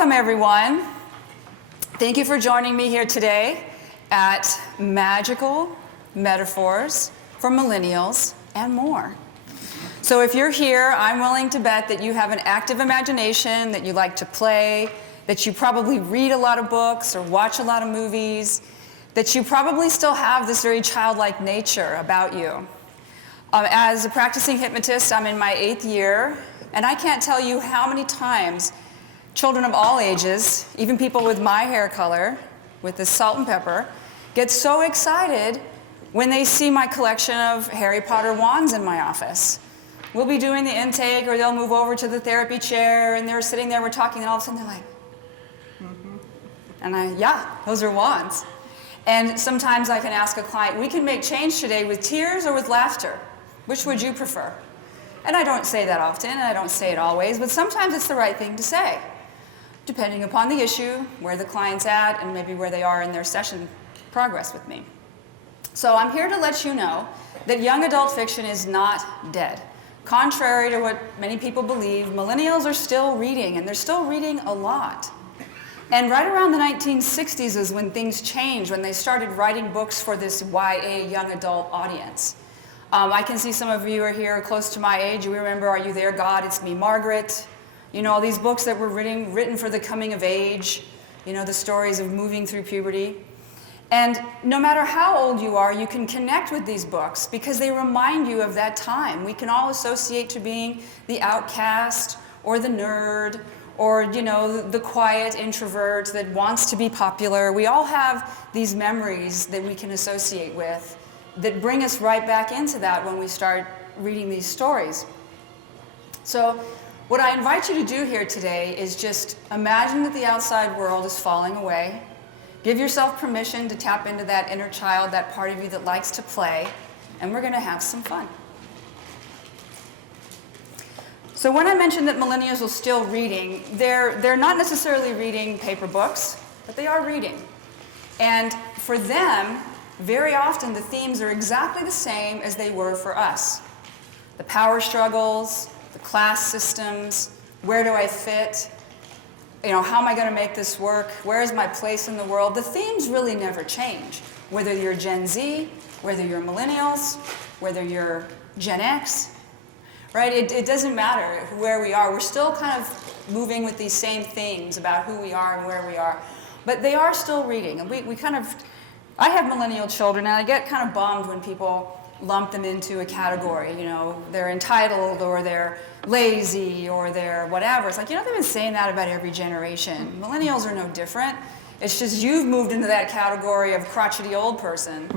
Welcome, everyone. Thank you for joining me here today at Magical Metaphors for Millennials and More. So if you're here, I'm willing to bet that you have an active imagination, that you like to play, that you probably read a lot of books or watch a lot of movies, that you probably still have this very childlike nature about you. As a practicing hypnotist, I'm in my 8th year, and I can't tell you how many times children of all ages, even people with my hair color, with this salt and pepper, get so excited when they see my collection of Harry Potter wands in my office. We'll be doing the intake, or they'll move over to the therapy chair, and they're sitting there, we're talking, and all of a sudden they're like, and yeah, those are wands. And sometimes I can ask a client, we can make change today with tears or with laughter. Which would you prefer? And I don't say that often, and I don't say it always, but sometimes it's the right thing to say, depending upon the issue, where the client's at, and maybe where they are in their session progress with me. So I'm here to let you know that young adult fiction is not dead. Contrary to what many people believe, millennials are still reading, and they're still reading a lot. And right around the 1960s is when things changed, when they started writing books for this YA young adult audience. I can see some of you are here close to my age. You remember Are You There, God? It's Me, Margaret. You know, all these books that were written for the coming of age, you know, the stories of moving through puberty. And no matter how old you are, you can connect with these books because they remind you of that time. We can all associate to being the outcast or the nerd or, you know, the quiet introvert that wants to be popular. We all have these memories that we can associate with that bring us right back into that when we start reading these stories. So what I invite you to do here today is just imagine that the outside world is falling away. Give yourself permission to tap into that inner child, that part of you that likes to play, and we're going to have some fun. So when I mentioned that millennials are still reading, they're not necessarily reading paper books, but they are reading. And for them, very often the themes are exactly the same as they were for us. The power struggles, the class systems, where do I fit? You know, how am I going to make this work? Where is my place in the world? The themes really never change. Whether you're Gen Z, whether you're millennials, whether you're Gen X, right? It doesn't matter where we are. We're still kind of moving with these same themes about who we are and where we are. But they are still reading. And we kind of, I have millennial children, and I get kind of bummed when people lump them into a category. You know, they're entitled, or they're lazy, or they're whatever. It's like, you know, they've been saying that about every generation. Millennials are no different. It's just you've moved into that category of crotchety old person.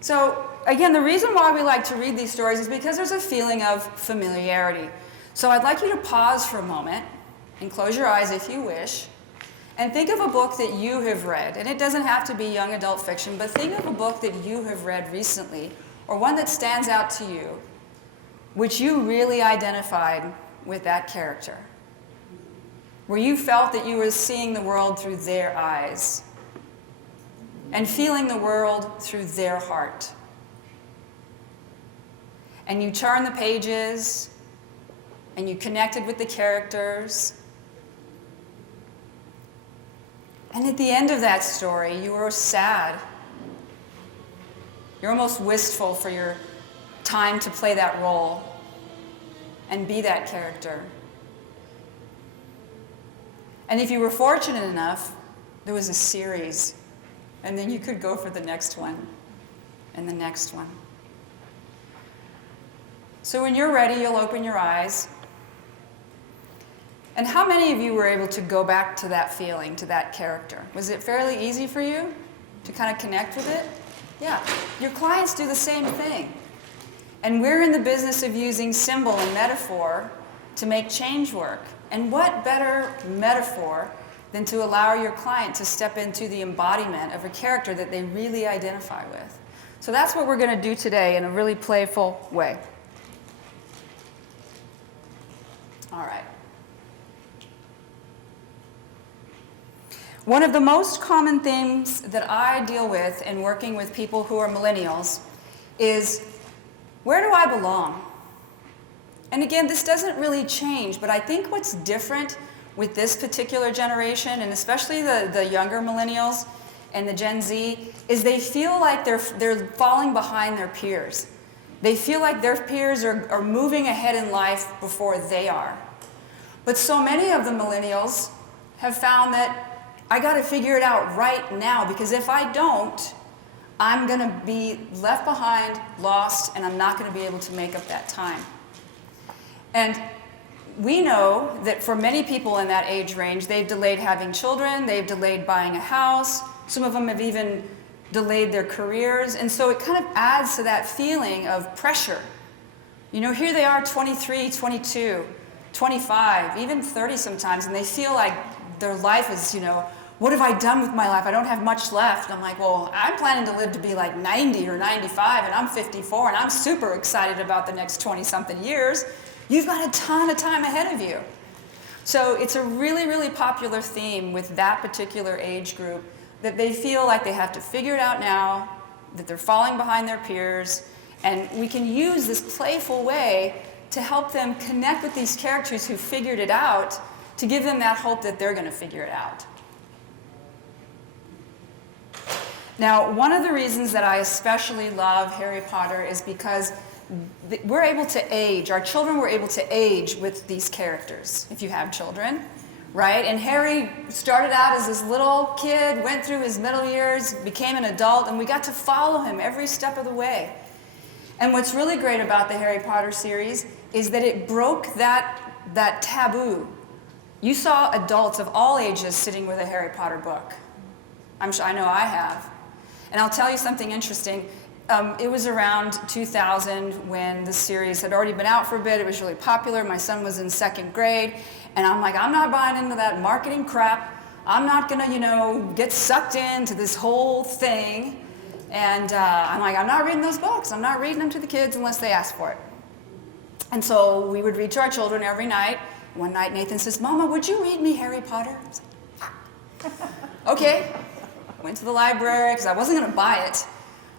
So again, the reason why we like to read these stories is because there's a feeling of familiarity. So I'd like you to pause for a moment and close your eyes if you wish, and think of a book that you have read. And it doesn't have to be young adult fiction, but think of a book that you have read recently, or one that stands out to you, which you really identified with that character, where you felt that you were seeing the world through their eyes and feeling the world through their heart. And you turn the pages, and you connected with the characters. And at the end of that story, you were sad. You're almost wistful for your time to play that role and be that character. And if you were fortunate enough, there was a series, and then you could go for the next one and the next one. So when you're ready, you'll open your eyes. And how many of you were able to go back to that feeling, to that character? Was it fairly easy for you to kind of connect with it? Yeah. Your clients do the same thing. And we're in the business of using symbol and metaphor to make change work. And what better metaphor than to allow your client to step into the embodiment of a character that they really identify with? So that's what we're going to do today in a really playful way. All right. One of the most common themes that I deal with in working with people who are millennials is, where do I belong? And again, this doesn't really change, but I think what's different with this particular generation, and especially the younger millennials and the Gen Z, is they feel like they're falling behind their peers. They feel like their peers are moving ahead in life before they are. But so many of the millennials have found that I got to figure it out right now, because if I don't, I'm going to be left behind, lost, and I'm not going to be able to make up that time. And we know that for many people in that age range, they've delayed having children, they've delayed buying a house, some of them have even delayed their careers, and so it kind of adds to that feeling of pressure. You know, here they are 23, 22, 25, even 30 sometimes, and they feel like their life is, you know, what have I done with my life? I don't have much left. I'm like, well, I'm planning to live to be like 90 or 95, and I'm 54, and I'm super excited about the next 20-something years. You've got a ton of time ahead of you. So it's a really, really popular theme with that particular age group, that they feel like they have to figure it out now, that they're falling behind their peers, and we can use this playful way to help them connect with these characters who figured it out, to give them that hope that they're going to figure it out. Now, one of the reasons that I especially love Harry Potter is because we're able to age, our children were able to age with these characters, if you have children, right? And Harry started out as this little kid, went through his middle years, became an adult, and we got to follow him every step of the way. And what's really great about the Harry Potter series is that it broke that taboo. You saw adults of all ages sitting with a Harry Potter book. I know I have. And I'll tell you something interesting. It was around 2000 when the series had already been out for a bit. It was really popular. My son was in 2nd grade. And I'm like, I'm not buying into that marketing crap. I'm not going to, you know, get sucked into this whole thing. And I'm like, I'm not reading those books. I'm not reading them to the kids unless they ask for it. And so we would read to our children every night. One night Nathan says, Mama, would you read me Harry Potter? I was like, okay. Went to the library, because I wasn't going to buy it.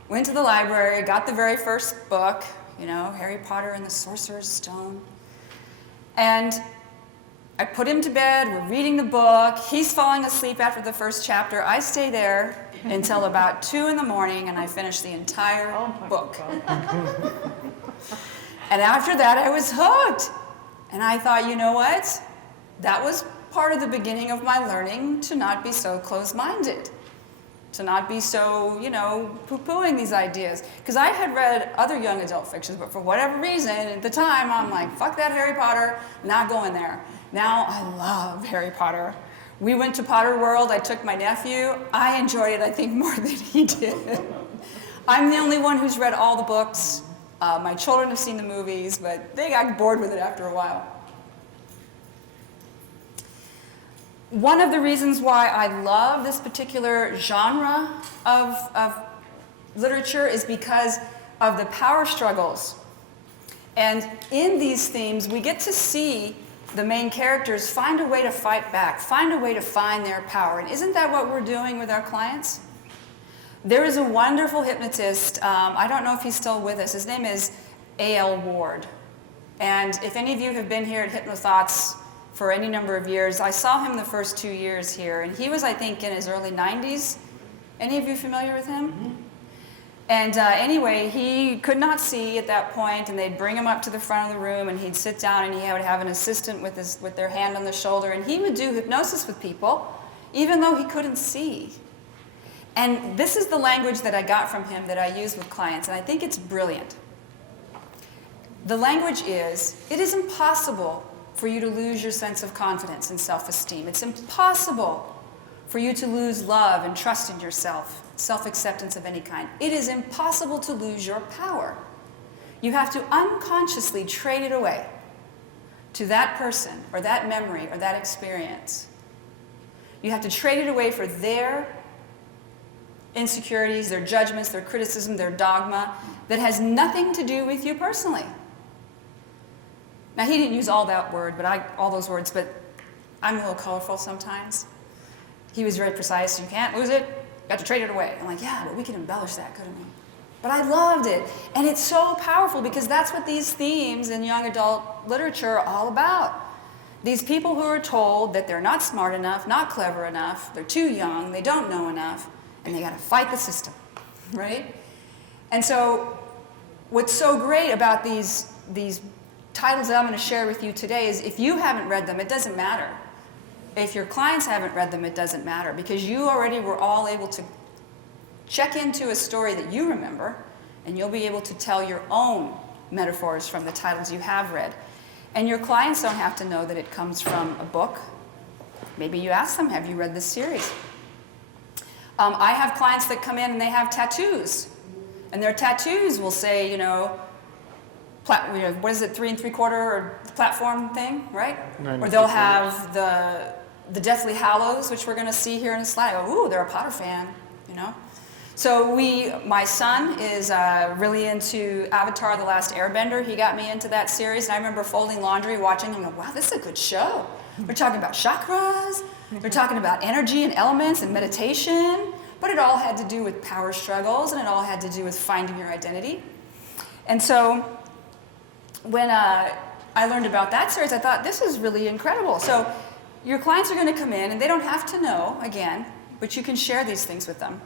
Went to the library, got the very first book, you know, Harry Potter and the Sorcerer's Stone. And I put him to bed, we're reading the book, he's falling asleep after the first chapter. I stay there until about 2 in the morning, and I finish the entire book. And after that, I was hooked. And I thought, you know what? That was part of the beginning of my learning to not be so closed-minded, to not be so, you know, poo-pooing these ideas. Because I had read other young adult fictions, but for whatever reason, at the time, I'm like, fuck that Harry Potter, not going there. Now I love Harry Potter. We went to Potter World, I took my nephew. I enjoyed it, I think, more than he did. I'm the only one who's read all the books. My children have seen the movies, but they got bored with it after a while. One of the reasons why I love this particular genre of literature is because of the power struggles. And in these themes, we get to see the main characters find a way to fight back, find a way to find their power. And isn't that what we're doing with our clients? There is a wonderful hypnotist, I don't know if he's still with us, his name is A.L. Ward. And if any of you have been here at Hypno Thoughts for any number of years, I saw him the first 2 years here, and he was, I think, in his early 90s. Any of you familiar with him? Mm-hmm. And anyway, he could not see at that point, and they'd bring him up to the front of the room, and he'd sit down, and he would have an assistant with their hand on the shoulder, and he would do hypnosis with people, even though he couldn't see. And this is the language that I got from him that I use with clients, and I think it's brilliant. The language is, it is impossible for you to lose your sense of confidence and self-esteem. It's impossible for you to lose love and trust in yourself, self-acceptance of any kind. It is impossible to lose your power. You have to unconsciously trade it away to that person or that memory or that experience. You have to trade it away for their insecurities, their judgments, their criticism, their dogma that has nothing to do with you personally. Now, he didn't use all those words, but I'm a little colorful sometimes. He was very precise. You can't lose it. You have to trade it away. I'm like, yeah, but we can embellish that, couldn't we? But I loved it. And it's so powerful because that's what these themes in young adult literature are all about. These people who are told that they're not smart enough, not clever enough, they're too young, they don't know enough, and they got to fight the system, right? And so what's so great about these titles that I'm going to share with you today is if you haven't read them, it doesn't matter. If your clients haven't read them, it doesn't matter because you already were all able to check into a story that you remember, and you'll be able to tell your own metaphors from the titles you have read. And your clients don't have to know that it comes from a book. Maybe you ask them, have you read this series? I have clients that come in and they have tattoos. And their tattoos will say, what is it, 3 3/4 or platform thing, right? Or they'll have the Deathly Hallows, which we're going to see here in a slide. Ooh, they're a Potter fan, So my son is really into Avatar: The Last Airbender. He got me into that series, and I remember folding laundry, watching, and going, wow, this is a good show. We're talking about chakras, we're talking about energy and elements and meditation, but it all had to do with power struggles, and it all had to do with finding your identity. And so when I learned about that series, I thought, this is really incredible. So your clients are going to come in, and they don't have to know, again, but you can share these things with them.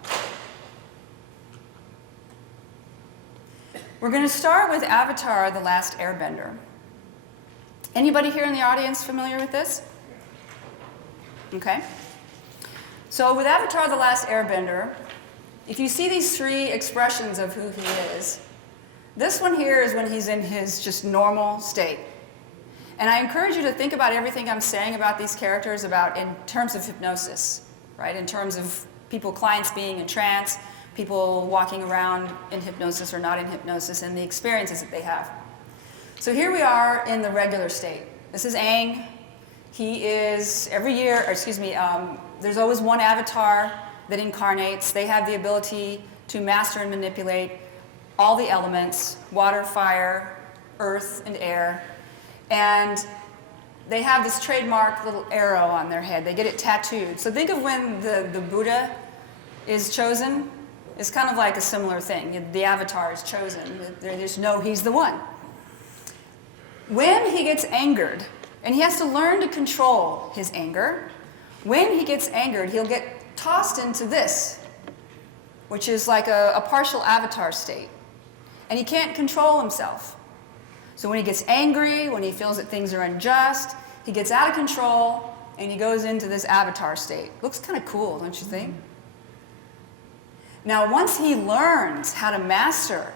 We're going to start with Avatar: The Last Airbender. Anybody here in the audience familiar with this? Okay. So with Avatar: The Last Airbender, if you see these 3 expressions of who he is, this one here is when he's in his just normal state. And I encourage you to think about everything I'm saying about these characters in terms of hypnosis, right? In terms of clients being in trance, people walking around in hypnosis or not in hypnosis, and the experiences that they have. So here we are in the regular state. This is Aang. He is, there's always one avatar that incarnates. They have the ability to master and manipulate all the elements, water, fire, earth, and air. And they have this trademark little arrow on their head. They get it tattooed. So think of when the Buddha is chosen. It's kind of like a similar thing. The avatar is chosen. They just know he's the one. When he gets angered, and he has to learn to control his anger, when he gets angered, he'll get tossed into this, which is like a partial avatar state. And he can't control himself. So when he gets angry, when he feels that things are unjust, he gets out of control, and he goes into this avatar state. Looks kind of cool, don't you think? Now, once he learns how to master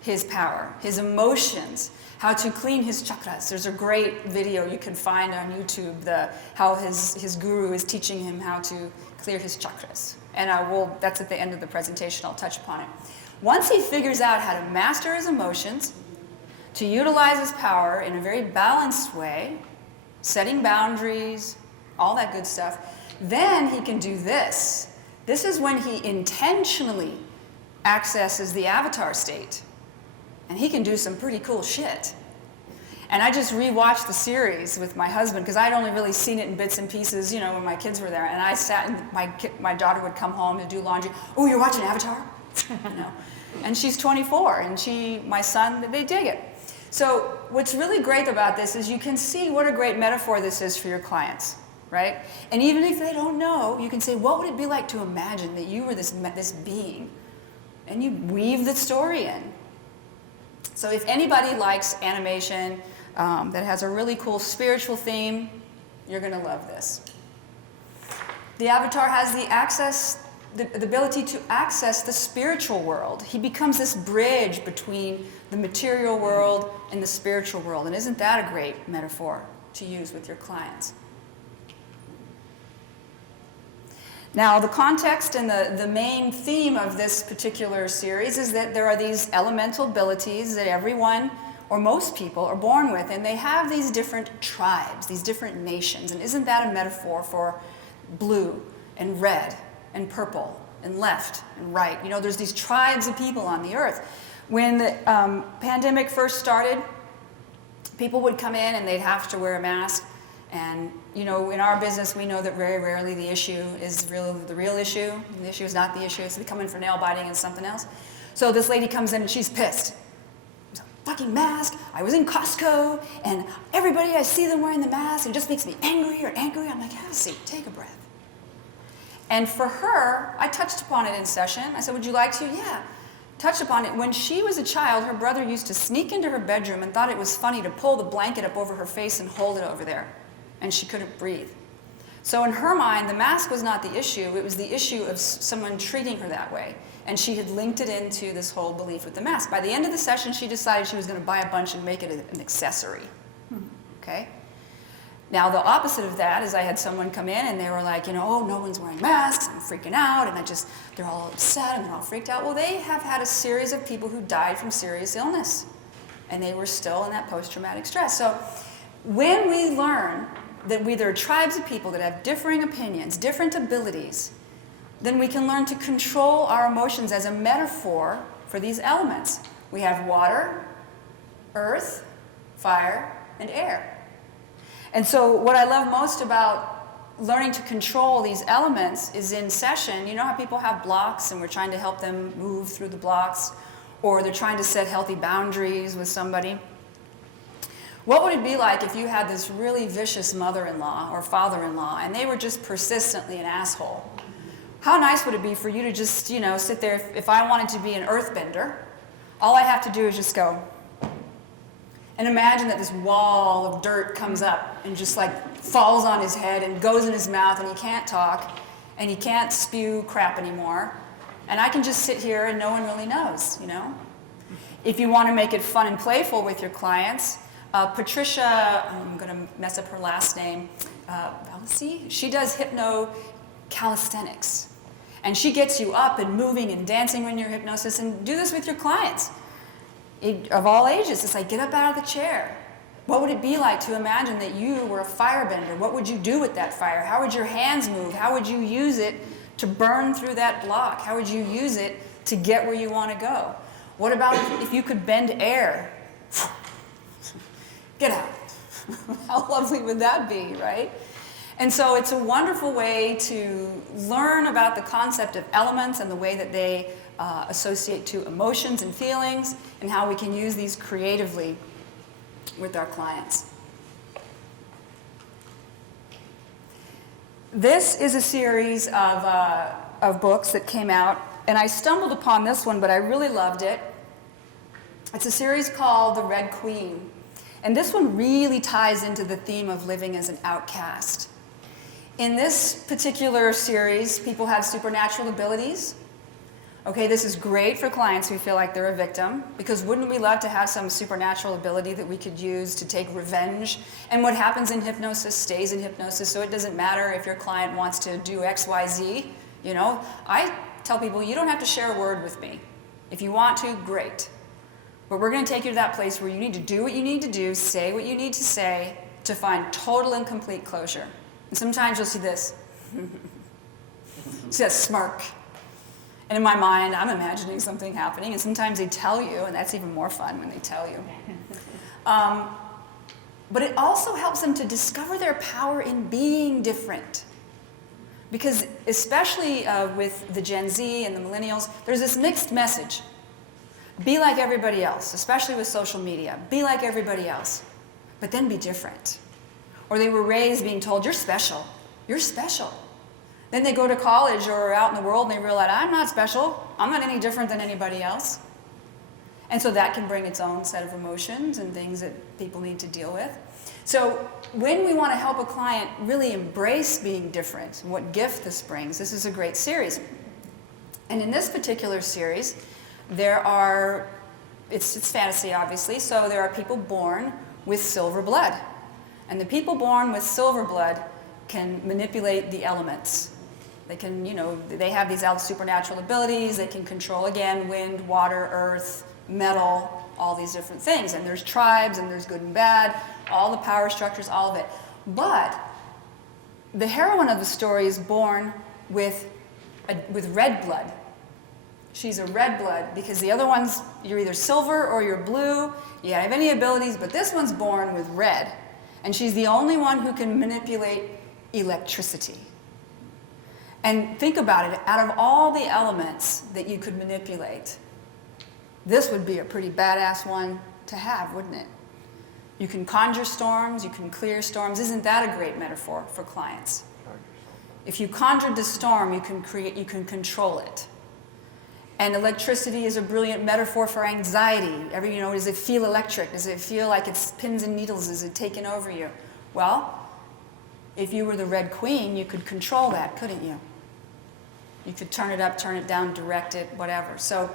his power, his emotions, how to clean his chakras, there's a great video you can find on YouTube, how his guru is teaching him how to clear his chakras. And that's at the end of the presentation, I'll touch upon it. Once he figures out how to master his emotions, to utilize his power in a very balanced way, setting boundaries, all that good stuff, then he can do this. This is when he intentionally accesses the avatar state. And he can do some pretty cool shit. And I just rewatched the series with my husband because I'd only really seen it in bits and pieces, when my kids were there. And I sat and my daughter would come home to do laundry. Oh, you're watching Avatar? And she's 24, and my son, they dig it. So what's really great about this is you can see what a great metaphor this is for your clients, right? And even if they don't know, you can say, what would it be like to imagine that you were this being? And you weave the story in. So if anybody likes animation that has a really cool spiritual theme, you're going to love this. The avatar has the ability to access the spiritual world. He becomes this bridge between the material world and the spiritual world. And isn't that a great metaphor to use with your clients? Now, the context and the main theme of this particular series is that there are these elemental abilities that everyone, or most people, are born with, and they have these different tribes, these different nations. And isn't that a metaphor for blue and red and purple and left and right? There's these tribes of people on the earth. When the pandemic first started, people would come in and they'd have to wear a mask. And, in our business, we know that very rarely the issue is the real issue. The issue is not the issue. So they come in for nail biting and something else. So this lady comes in and she's pissed. It's a fucking mask. I was in Costco and everybody, I see them wearing the mask and it just makes me angry or angry. I'm like, have a seat, take a breath. And for her, I touched upon it in session. I said, would you like to? Yeah. Touched upon it. When she was a child, her brother used to sneak into her bedroom and thought it was funny to pull the blanket up over her face and hold it over there. And she couldn't breathe. So in her mind, the mask was not the issue. It was the issue of someone treating her that way. And she had linked it into this whole belief with the mask. By the end of the session, she decided she was going to buy a bunch and make it an accessory. Okay? Now, the opposite of that is I had someone come in and they were like, oh, no one's wearing masks, I'm freaking out, and they're all upset and they're all freaked out. Well, they have had a series of people who died from serious illness, and they were still in that post-traumatic stress. So when we learn that there are tribes of people that have differing opinions, different abilities, then we can learn to control our emotions as a metaphor for these elements. We have water, earth, fire, and air. And so what I love most about learning to control these elements is in session. You know how people have blocks and we're trying to help them move through the blocks, or they're trying to set healthy boundaries with somebody? What would it be like if you had this really vicious mother-in-law or father-in-law and they were just persistently an asshole? How nice would it be for you to just, sit there? If I wanted to be an earthbender, all I have to do is just go. And imagine that this wall of dirt comes up and just like falls on his head and goes in his mouth and he can't talk and he can't spew crap anymore. And I can just sit here and no one really knows, If you want to make it fun and playful with your clients, Patricia, I'm going to mess up her last name, she does hypno calisthenics. And she gets you up and moving and dancing in your hypnosis, and do this with your clients. Of all ages, it's like, get up out of the chair. What would it be like to imagine that you were a firebender? What would you do with that fire? How would your hands move? How would you use it to burn through that block? How would you use it to get where you want to go? What about if you could bend air? Get out. How lovely would that be, right? And so it's a wonderful way to learn about the concept of elements and the way that they associate to emotions and feelings, and how we can use these creatively with our clients. This is a series of books that came out, and I stumbled upon this one, but I really loved it. It's a series called The Red Queen, and this one really ties into the theme of living as an outcast. In this particular series, people have supernatural abilities. Okay, this is great for clients who feel like they're a victim, because wouldn't we love to have some supernatural ability that we could use to take revenge? And what happens in hypnosis stays in hypnosis, so it doesn't matter if your client wants to do X, Y, Z. I tell people, you don't have to share a word with me. If you want to, great. But we're going to take you to that place where you need to do what you need to do, say what you need to say, to find total and complete closure. And sometimes you'll see this. See that smirk. And in my mind, I'm imagining something happening, and sometimes they tell you, and that's even more fun when they tell you. But it also helps them to discover their power in being different. Because especially with the Gen Z and the millennials, there's this mixed message. Be like everybody else, especially with social media. Be like everybody else, but then be different. Or they were raised being told, you're special. You're special. Then they go to college or out in the world and they realize, I'm not special. I'm not any different than anybody else. And so that can bring its own set of emotions and things that people need to deal with. So when we want to help a client really embrace being different, and what gift this brings, this is a great series. And in this particular series, it's fantasy obviously, so there are people born with silver blood. And the people born with silver blood can manipulate the elements. They can, they have these supernatural abilities. They can control, again, wind, water, earth, metal, all these different things. And there's tribes, and there's good and bad, all the power structures, all of it. But the heroine of the story is born with red blood. She's a red blood, because the other ones, you're either silver or you're blue. You have any abilities, but this one's born with red. And she's the only one who can manipulate electricity. And think about it, out of all the elements that you could manipulate, This would be a pretty badass one to have, wouldn't it? You can conjure storms, you can clear storms. Isn't that a great metaphor for clients? If you conjured the storm, you can control it. And electricity is a brilliant metaphor for anxiety. Does it feel electric? Does it feel like it's pins and needles? Is it taking over you? Well, if you were the Red Queen, you could control that, couldn't you? You could turn it up, turn it down, direct it, whatever. So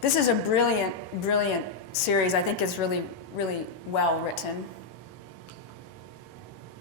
this is a brilliant, brilliant series. I think it's really, really well written.